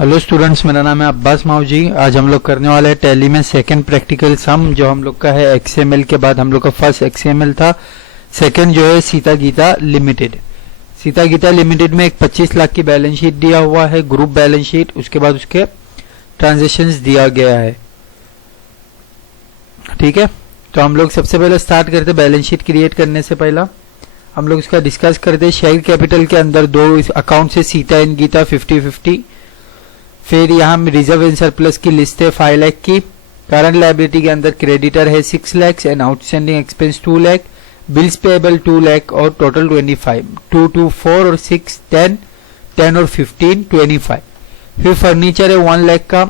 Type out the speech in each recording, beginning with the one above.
Hello students, मेरा नाम है अब्बास माऊजी। आज हम लोग करने वाले हैं टैली में सेकंड प्रैक्टिकल सम, जो हम लोग का है एक्सएमएल के बाद हम लोग का फर्स्ट एक्सएमएल था। सेकंड जो है सीता गीता लिमिटेड। सीता गीता लिमिटेड में एक 25 लाख की बैलेंस शीट दिया हुआ है, ग्रुप बैलेंस शीट। उसके बाद उसके ट्रांजेक्शंस दिया गया है। ठीक है, तो हम लोग सबसे पहले स्टार्ट करते बैलेंस शीट क्रिएट करने से पहला हम लोग इसका डिस्कस करते। शेयर कैपिटल के अंदर दो अकाउंट से सीता एंड गीता 50-50। फिर यहाँ रिजर्व एंड सरप्लस की लिस्ट है 5 लाख की। करंट लायबिलिटी के अंदर क्रेडिटर है 6 lakh and outstanding expense 2 lakh, bills payable 2 lakh और टोटल 25, 2, 2, 4 और 6, 10, 10 और 15, 25। फिर फर्नीचर है 1 लाख का,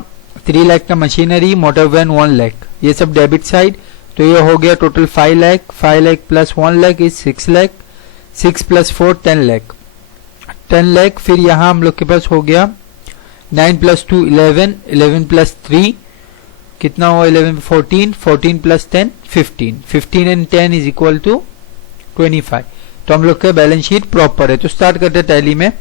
3 लाख का मशीनरी, मोटर वैन 1 लाख, ये सब डेबिट साइड। तो ये हो गया total 5 lakh, 5 lakh plus 1 lakh is 6 lakh, 6 plus 4 10 lakh, 10 lakh. फिर यहाँ हम लोग के पास हो गया 9 प्लस 2 11, 11 प्लस 3 कितना हुआ 11 14, 14 plus 10 15, 15 and 10 is equal to 25। तो हम लोग का बैलेंस शीट प्रॉपर है। तो स्टार्ट करते टैली में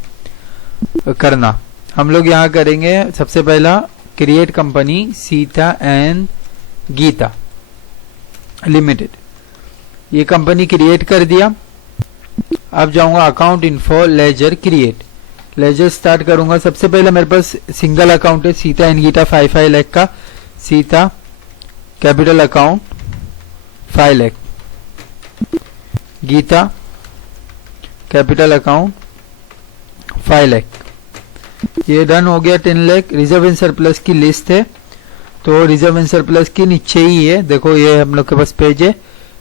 करना। हम लोग यहाँ करेंगे सबसे पहला create company Sita and Gita limited. ये कंपनी क्रिएट कर दिया। अब जाऊंगा account info ledger create. Ledger start करूंगा। सबसे पहले मेरे पास सिंगल अकाउंट है सीता एंड गीता 5 लाख का। Sita capital account 5 lakh, Gita capital account 5 lakh. ये डन हो गया 10 लाख। रिजर्व एंड सरप्लस की लिस्ट है, तो रिजर्व एंड सरप्लस की नीचे ही है। देखो ये हम लोग के पास पेज है।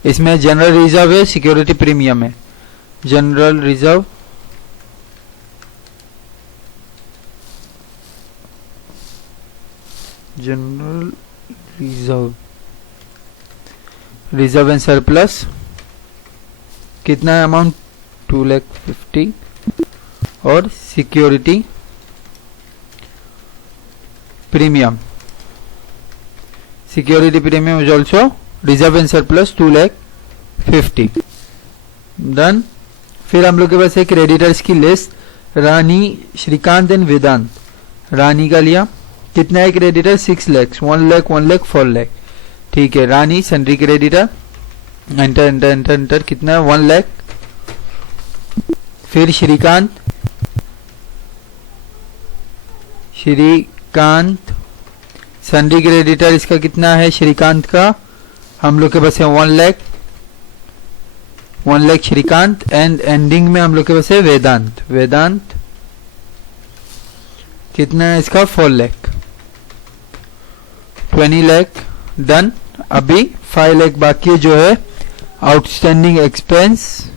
इसमें जनरल रिजर्व है, सिक्योरिटी प्रीमियम है। General reserve, general reserve, reserve and surplus कितना है अमाउंट 2,50,000 और security premium, security premium is also reserve and surplus 2,50,000 done. फिर हम लोग के पास है क्रेडिटर्स की लिस्ट। रानी, श्रीकांत एंड वेदांत। रानी का लिया कितना है क्रेडिटर 6 लाख, 1 लाख, 1 लाख, 4 लाख। ठीक है, Rani sundry creditor, enter enter enter enter, कितना है 1 लाख। फिर श्रीकांत, श्रीकांत सन्ड्री क्रेडिटर इसका कितना है श्रीकांत का, हम लोग के पास है 1 लाख, 1 लाख श्रीकांत। एंड एंडिंग में हम लोग के पास है वेदांत। वेदांत कितना है इसका 4 लाख, 20 लाख डन। अभी 5 लाख बाकी है, जो है outstanding expense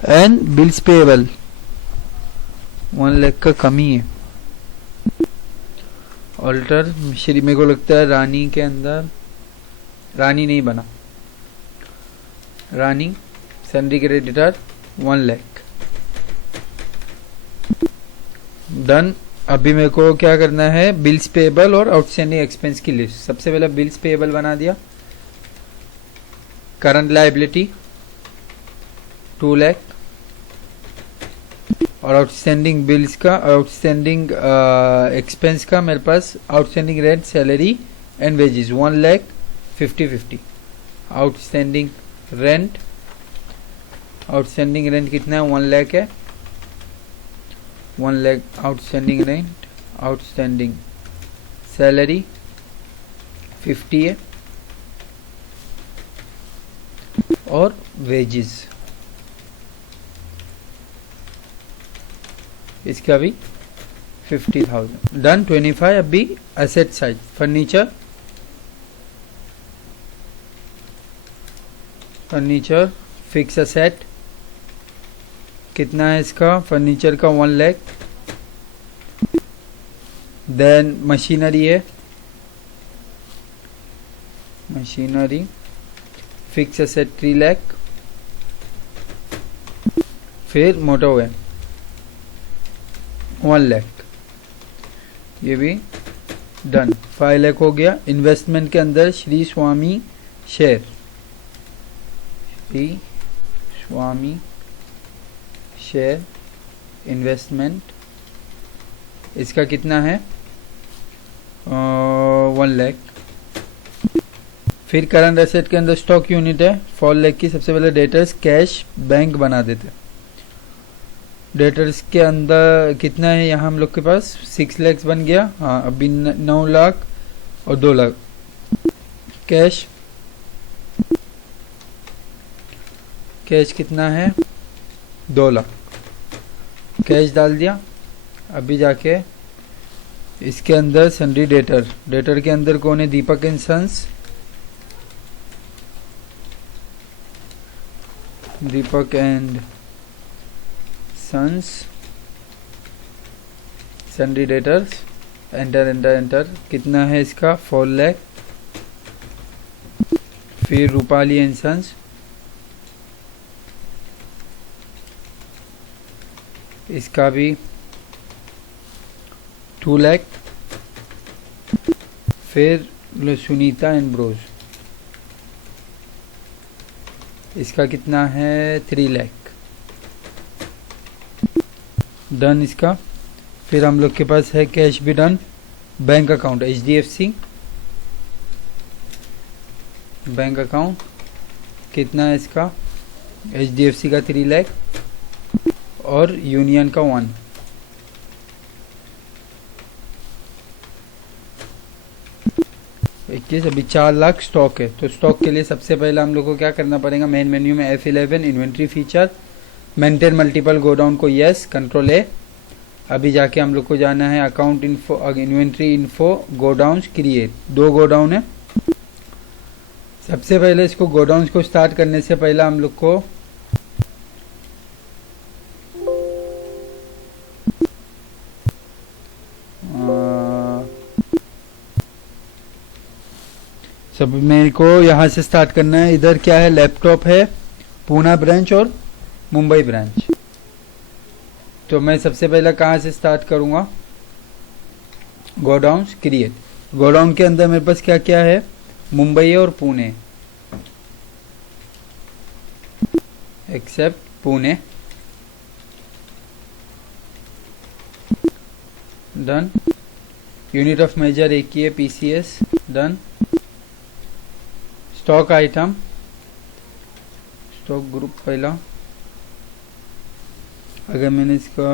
and bills payable 1 lakh का कमी है। ऑल्टर श्री, मेरे को लगता है रानी के अंदर रानी नहीं बना। रानी सन्ड्री क्रेडिटर 1 लाख डन। अभी मेरे को क्या करना है, बिल्स पेएबल और आउटस्टैंडिंग एक्सपेंस की लिस्ट। सबसे पहले बिल्स पेएबल बना दिया। करंट लायबिलिटी 2 लाख और आउटस्टैंडिंग बिल्स का, आउटस्टैंडिंग एक्सपेंस का मेरे पास outstanding rent, salary and wages 1 lakh 50-50। Outstanding rent, outstanding rent कितना है 1 लाख है, 1 lakh outstanding rent. Outstanding salary 50 है और वेजेस इसका भी 50,000 डन। 25। अभी asset side furniture, furniture fix asset कितना है इसका फर्नीचर का 1 लाख। देन मशीनरी है, मशीनरी फिक्स एसेट 3 लाख। फिर मोटर वैन 1 लाख, ये भी डन। 5 लाख हो गया। इन्वेस्टमेंट के अंदर Shri Swami share, Shri Swami share investment इसका कितना है 1 लाख। फिर करंट एसेट के अंदर स्टॉक यूनिट है 4 लाख की। सबसे पहले डेटर्स कैश बैंक बना देते। डेटर्स के अंदर कितना है यहाँ हम लोग के पास 6 लाख बन गया। हाँ अभी 9 लाख और 2 लाख कैश। कैश कितना है 2 लाख कैश डाल दिया। अभी जाके इसके अंदर सन्ड्री डेटर। डेटर के अंदर कौन है Deepak and sons. Deepak and sons sundry debtors. Enter enter enter. कितना है इसका 4 लाख। फिर रूपाली एंड सन्स इसका भी 2 लाख। फिर सुनीता एंड ब्रोज इसका कितना है 3 लाख। डन इसका। फिर हम लोग के पास है कैश भी done. Bank account HDFC bank account कितना है इसका HDFC का 3 लाख और यूनियन का 1। अभी 4 लाख स्टॉक है। तो स्टॉक के लिए सबसे पहले हम लोग को क्या करना पड़ेगा मेन मेन्यू में F11 inventory feature maintain multiple godown को यस कंट्रोल A। अभी जाके हम लोग को जाना है account info inventory info godown create. 2 godown है। सबसे पहले इसको गोडाउन को स्टार्ट करने से पहले हम लोग को सब मेरे को यहाँ से स्टार्ट करना है। इधर क्या है लैपटॉप है पूना ब्रांच और मुंबई ब्रांच। तो मैं सबसे पहले कहाँ से स्टार्ट करूँगा गोडाउन क्रिएट। गोडाउन के अंदर मेरे पास क्या क्या है मुंबई और Pune except Pune. Done. Unit of measure एक ही है PCS done. Stock item stock group पहला अगर मैंने इसका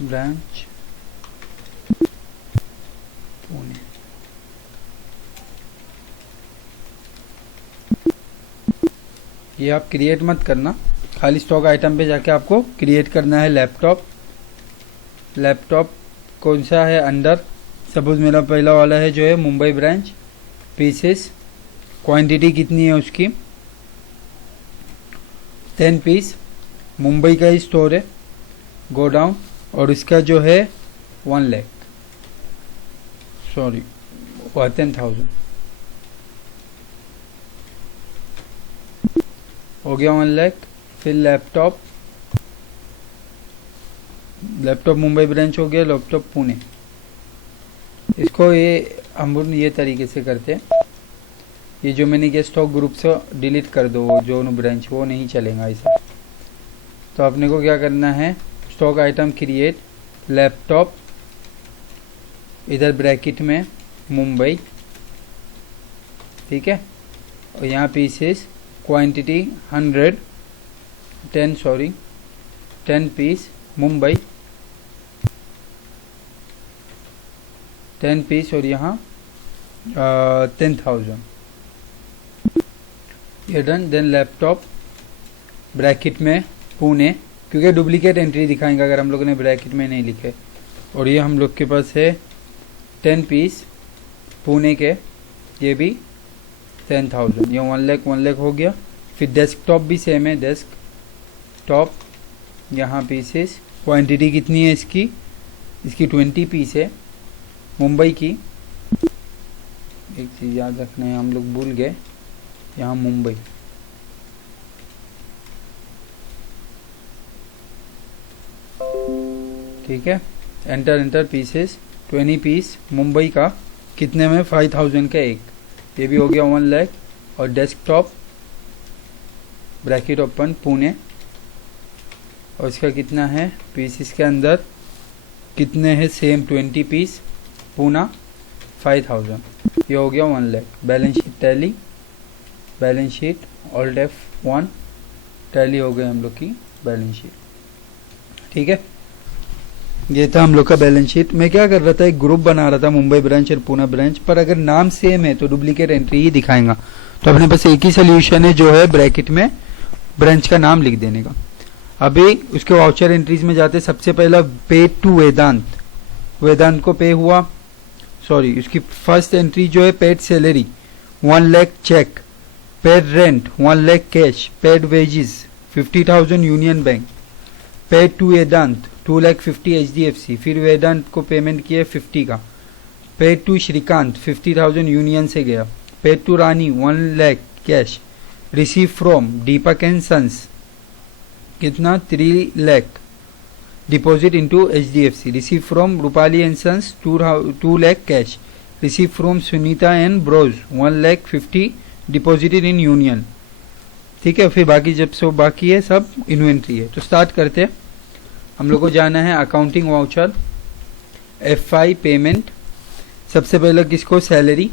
ब्रांच पुणे ये आप क्रिएट मत करना खाली स्टॉक आइटम पे जाके आपको क्रिएट करना है। लैपटॉप लैपटॉप कौन सा है अंडर सपोज मेरा पहला वाला है जो है मुंबई ब्रांच पीसेस। क्वांटिटी कितनी है उसकी 10 पीस। मुंबई का ही स्टोर है गोडाउन और इसका जो है 1 लाख सॉरी 10,000 हो गया 1 लाख। फिर लैपटॉप मुंबई ब्रांच हो गया। लैपटॉप पुणे। इसको ये हम ये तरीके से करते हैं। ये जो मैंने किया स्टॉक ग्रुप से डिलीट कर दो वो जो ब्रांच वो नहीं चलेगा ऐसा। तो अपने को क्या करना है स्टॉक आइटम क्रिएट लैपटॉप इधर ब्रैकेट में मुंबई ठीक है। और यहाँ pieces quantity 10 piece Mumbai 10 piece और यहाँ 10,000 ये डन। देन लैपटॉप ब्रैकेट में पुणे क्योंकि डुप्लीकेट एंट्री दिखाएंगे अगर हम लोगों ने ब्रैकेट में नहीं लिखे। और ये हम लोग के पास है 10 पीस पुणे के ये भी 10,000 ये 1 लाख हो गया। फिर डेस्कटॉप भी सेम है डेस्कटॉप यहाँ पीसेस क्वांटिटी कितनी है इसकी 20 पीस है मुंबई की। एक चीज़ याद रखना है हम लोग भूल गए यहाँ मुंबई ठीक है। एंटर पीसेस 20 पीस मुंबई का कितने में 5000 का एक, ये भी हो गया 1 लाख। और डेस्कटॉप ब्रैकेट ओपन पुणे, और इसका कितना है पीस, इसके अंदर कितने हैं सेम 20 पीस पूना 5000, ये हो गया 1 lakh. Balance sheet tally, balance sheet alt F1 tally हो गई हम लोग की बैलेंस शीट। ठीक है, ये था हम लोग का बैलेंस शीट। मैं क्या कर रहा था, एक ग्रुप बना रहा था मुंबई ब्रांच और पुणे ब्रांच, पर अगर नाम सेम है तो डुप्लीकेट एंट्री ही दिखाएगा। तो अपने पास एक ही सोल्यूशन है जो है ब्रैकेट में ब्रांच का नाम लिख देने का। अभी उसके वाउचर एंट्रीज में जाते, सबसे पहला पेड टू वेदांत, वेदांत को पे हुआ, सॉरी उसकी फर्स्ट एंट्री जो है paid salary 1 lakh cheque, paid rent 1 lakh cash, paid wages 50,000 union bank, paid to Vedant 2,50,000 HDFC, फिर वेदांत को पेमेंट किया 50 का, पेड टू श्रीकांत 50,000 यूनियन से गया, paid to Rani 1 lakh cash, receive from Deepak and sons कितना 3 lakh deposit into HDFC, receive from Rupali and sons 2 lakh cash, receive from Sunita and bros 1,50,000 deposited in union. ठीक है, फिर बाकी जब सब बाकी है सब इन्वेंट्री है। तो स्टार्ट करते हैं। हम लोग को जाना है अकाउंटिंग वाउचर F5 पेमेंट। सबसे पहले किसको, सैलरी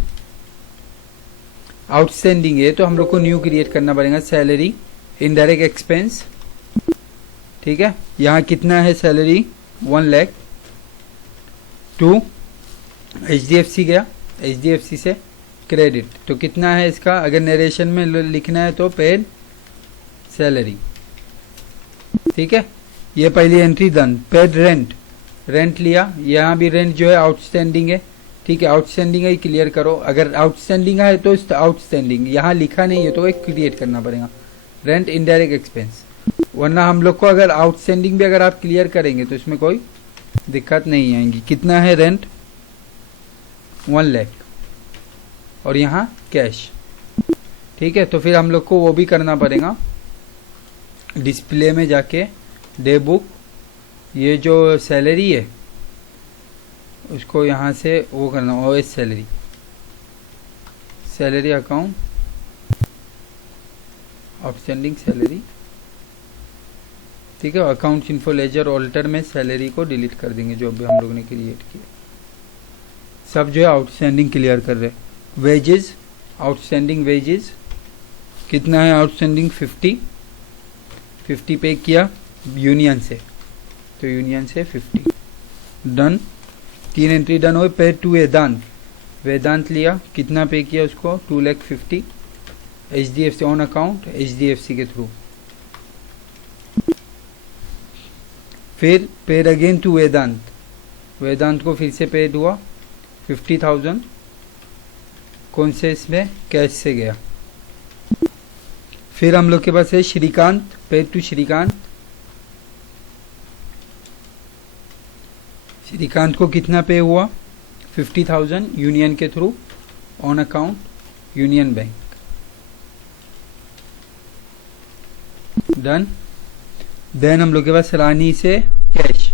आउटस्टैंडिंग है तो हम लोग को न्यू क्रिएट करना पड़ेगा, सैलरी इनडायरेक्ट एक्सपेंस। ठीक है, यहाँ कितना है सैलरी 1 लाख, टू HDFC गया, HDFC से क्रेडिट, तो कितना है इसका, अगर नरेशन में लिखना है तो पेड सैलरी। ठीक है, ये पहली entry done. Paid rent, rent लिया, यहाँ भी रेंट जो है आउटस्टैंडिंग है। ठीक है, आउटस्टैंडिंग है क्लियर करो, अगर आउटस्टैंडिंग है तो आउटस्टैंडिंग, यहाँ लिखा नहीं है तो एक क्रिएट करना पड़ेगा, रेंट इनडायरेक्ट एक्सपेंस। वरना हम लोग को अगर आउटस्टैंडिंग भी अगर आप क्लियर करेंगे तो इसमें कोई दिक्कत नहीं आएगी। कितना है रेंट 1 लाख, और यहाँ कैश। ठीक है, तो फिर हम लोग को वो भी करना पड़ेगा, डिस्प्ले में जाके डे बुक, ये जो सैलरी है उसको यहाँ से वो करना, OS salary, salary account outstanding salary. ठीक है, अकाउंट इन्फो लेजर ऑल्टर में सैलरी को डिलीट कर देंगे जो भी हम लोग ने क्रिएट किया, सब जो है आउटस्टैंडिंग क्लियर कर रहे। वेजेस, आउटस्टैंडिंग वेजेस कितना है आउटस्टैंडिंग 50 पे किया यूनियन से, तो यूनियन से 50 डन। 3 एंट्री डन हुए। पेड टू वेदांत, वेदांत लिया, कितना पे किया उसको 2,50,000 HDFC ऑन अकाउंट HDFC के थ्रू। फिर पेड अगेन टू वेदांत, वेदांत को फिर से पेड हुआ 50,000, कौन से इसमें कैश से गया। फिर हम लोग के पास है श्रीकांत, पेड टू श्रीकांत, श्रीकांत को कितना पे हुआ 50,000 यूनियन के through on account union bank. Done. Then हम लोग के पास रानी से कैश,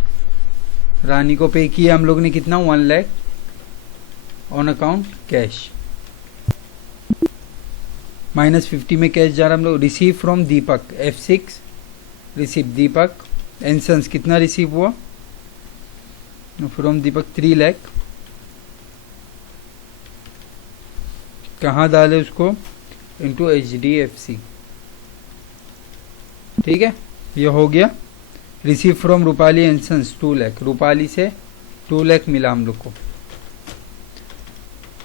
रानी को पे किया हम लोग ने कितना 1 लाख ऑन अकाउंट कैश, -50 में कैश जा रहा हम लोग। Receive from Deepak F6, receive Deepak and sons, कितना रिसीव हुआ फ्रॉम दीपक 3 लाख, कहाँ डाले उसको इनटू HDFC। ठीक है, ये हो गया। Receive from Rupali and sons 2 lakh, Rupali से 2 लाख मिला हम लोग को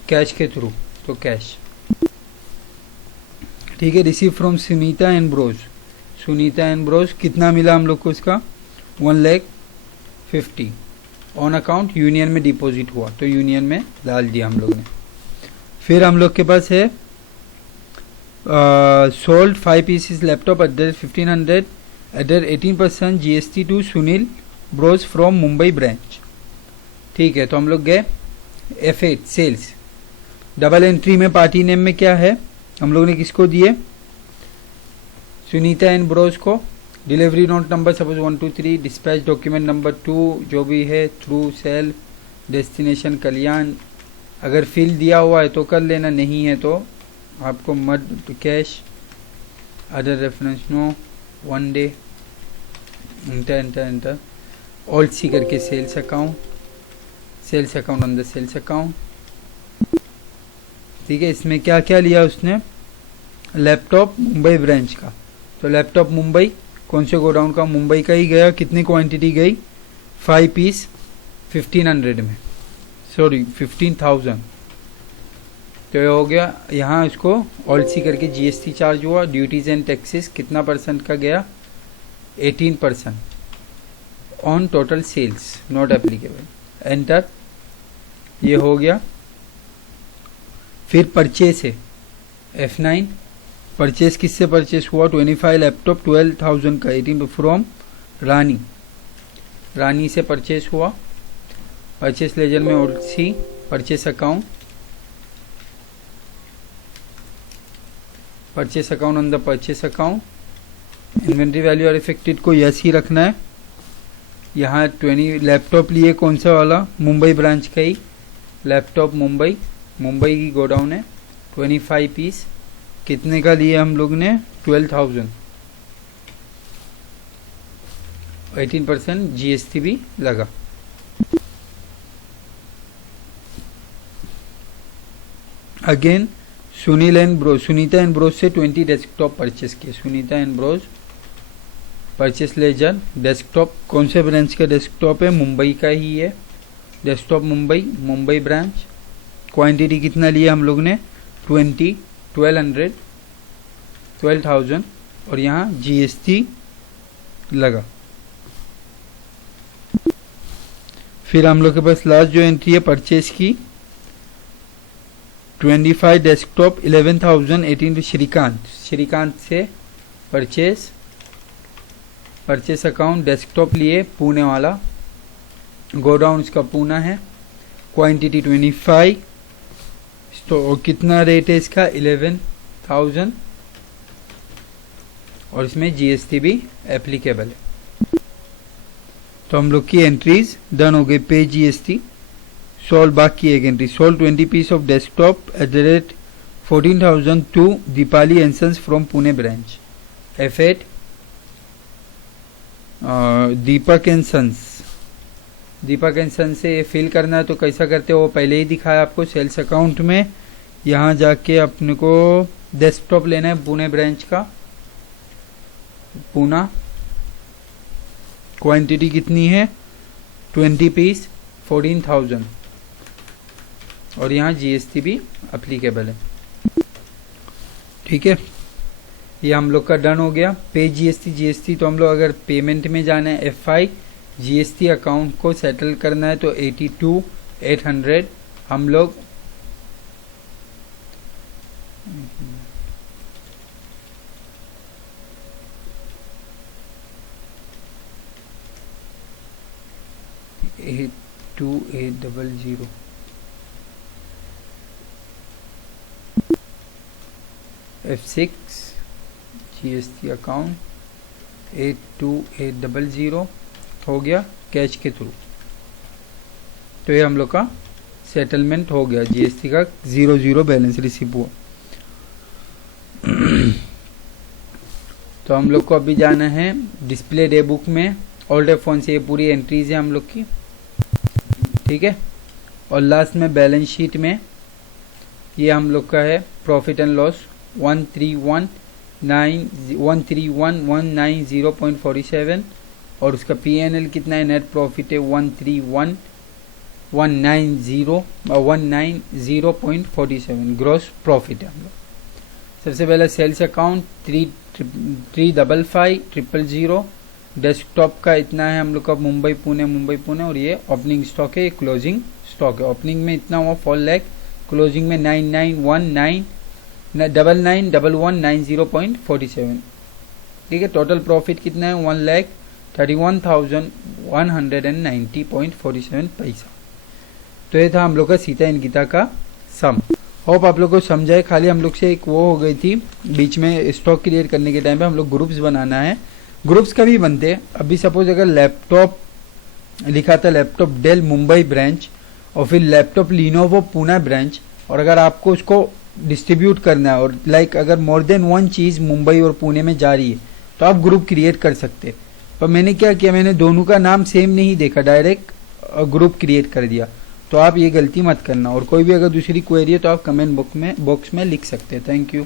कैश के थ्रू, तो कैश। ठीक है, receive from Sunita and bros, Sunita and bros कितना मिला हम लोग को इसका 1,50,000 ऑन अकाउंट यूनियन में डिपॉजिट हुआ, तो यूनियन में डाल दिया हम लोग ने। फिर हम लोग के पास है sold 5 pieces laptop at 1,500 at 18% GST to Sunil bros from Mumbai branch. ठीक है, तो हम लोग गए F8 सेल्स, डबल एंट्री में पार्टी नेम में क्या है हम लोग ने किसको दिए, सुनीता एंड ब्रोज को। Delivery note number suppose 1 2 3, dispatch document number 2 जो भी है, थ्रू सेल डेस्टिनेशन कल्याण, अगर फिल दिया हुआ है तो कर लेना, नहीं है तो आपको मत cash other reference no 1 day enter alt C करके sales account on the sales account. ठीक है, इसमें क्या क्या लिया उसने, लैपटॉप मुंबई ब्रांच का, तो लैपटॉप मुंबई कौन से गोडाउन का, मुंबई का ही गया। कितनी क्वांटिटी गई, 5 पीस 1500 में, सॉरी 15,000। तो ये हो गया। यहाँ इसको ऑल सी करके जीएसटी चार्ज हुआ, ड्यूटीज एंड टैक्सेस कितना परसेंट का गया, 18% on total sales not applicable, enter. ये हो गया। फिर परचेस है F9, परचेस किससे परचेस हुआ, 25 लैपटॉप 12,000 का, 18 फ्रॉम रानी से परचेस हुआ। परचेस लेजर में alt C purchase account on the purchase account. Inventory value और इफेक्टेड को यस ही रखना है। यहाँ 20 लैपटॉप लिए, कौन सा वाला, मुंबई ब्रांच का ही लैपटॉप, मुंबई की गोडाउन है। 25 पीस कितने का लिए हम लोग ने, 12,000, 18% जीएसटी भी लगा। अगेन सुनीता एंड ब्रोज से 20 डेस्कटॉप परचेस किए। Sunita and bros purchase ledger, desktop कौन से ब्रांच का डेस्कटॉप है, मुंबई का ही है, डेस्कटॉप मुंबई ब्रांच। क्वांटिटी कितना लिया हम लोग ने, 12,000 और यहाँ जीएसटी लगा। फिर हम लोग के पास लास्ट जो एंट्री है परचेस की, 25 डेस्कटॉप 11,000, 18 श्रीकांत से परचेस अकाउंट, डेस्कटॉप लिए पुणे वाला, गोडाउन इसका पूना है। क्वांटिटी 25, तो कितना रेट है इसका, 11,000 और इसमें जीएसटी भी एप्लीकेबल है। तो हम लोग की एंट्रीज डन हो गई। पे जीएसटी सोल्ड, बाकी एक entry, sold 20 piece of desktop at the rate 14,000 to Deepali and sons from Pune branch. F8 Deepak and sons से फिल करना है, तो कैसा करते हो वो पहले ही दिखाया आपको सेल्स अकाउंट में। यहाँ जाके अपने को डेस्कटॉप लेना है पुणे ब्रांच का, पूना, क्वांटिटी कितनी है, 20 पीस 14,000 और यहाँ जीएसटी भी एप्लीकेबल है। ठीक है, ये हम लोग का डन हो गया। पे जीएसटी तो हम लोग अगर पेमेंट में जाना है F5 जीएसटी अकाउंट को सेटल करना है तो 82,800 हम लोग F6 जीएसटी अकाउंट 82800 हो गया कैश के थ्रू। तो ये हम लोग का सेटलमेंट हो गया, जीएसटी का 00 बैलेंस रिसीव हुआ। तो हम लोग को अभी जाना है डिस्प्ले डे बुक में, ओल्ड फोन से ये पूरी एंट्रीज है हम लोग की। ठीक है, और लास्ट में बैलेंस शीट में ये हम लोग का है प्रॉफिट एंड लॉस 131,190.47 और उसका पीएनएल कितना है, नेट प्रॉफिट है 190.47 ग्रॉस प्रॉफिट है हम लोग। सबसे पहले सेल्स अकाउंट 355,000, डेस्कटॉप का इतना है हम लोग का मुंबई पुणे और ये ओपनिंग स्टॉक है, ये क्लोजिंग स्टॉक है। ओपनिंग में इतना हुआ 4 लाख, क्लोजिंग में 99,190.47। ठीक है, टोटल प्रॉफिट कितना है 1,31,190.47 पैसा। तो ये था हम लोग का सीता एंड गीता का सम। होप आप लोग को समझाए। खाली हम लोग से एक वो हो गई थी बीच में, स्टॉक क्रिएट करने के टाइम पे हम लोग ग्रुप्स बनाना है, ग्रुप्स कभी बनते हैं। अभी सपोज अगर लैपटॉप लिखा था लैपटॉप डेल मुंबई ब्रांच और फिर लैपटॉप लिनोवो पुणे ब्रांच, और अगर आपको उसको डिस्ट्रीब्यूट करना है और लाइक अगर मोर देन वन चीज़ मुंबई और पुणे में जा रही है तो आप ग्रुप क्रिएट कर सकते हैं। पर मैंने क्या किया, मैंने दोनों का नाम सेम नहीं देखा, डायरेक्ट ग्रुप क्रिएट कर दिया। तो आप ये गलती मत करना, और कोई भी अगर दूसरी क्वेरी है तो आप कमेंट बॉक्स में लिख सकते हैं। Thank you.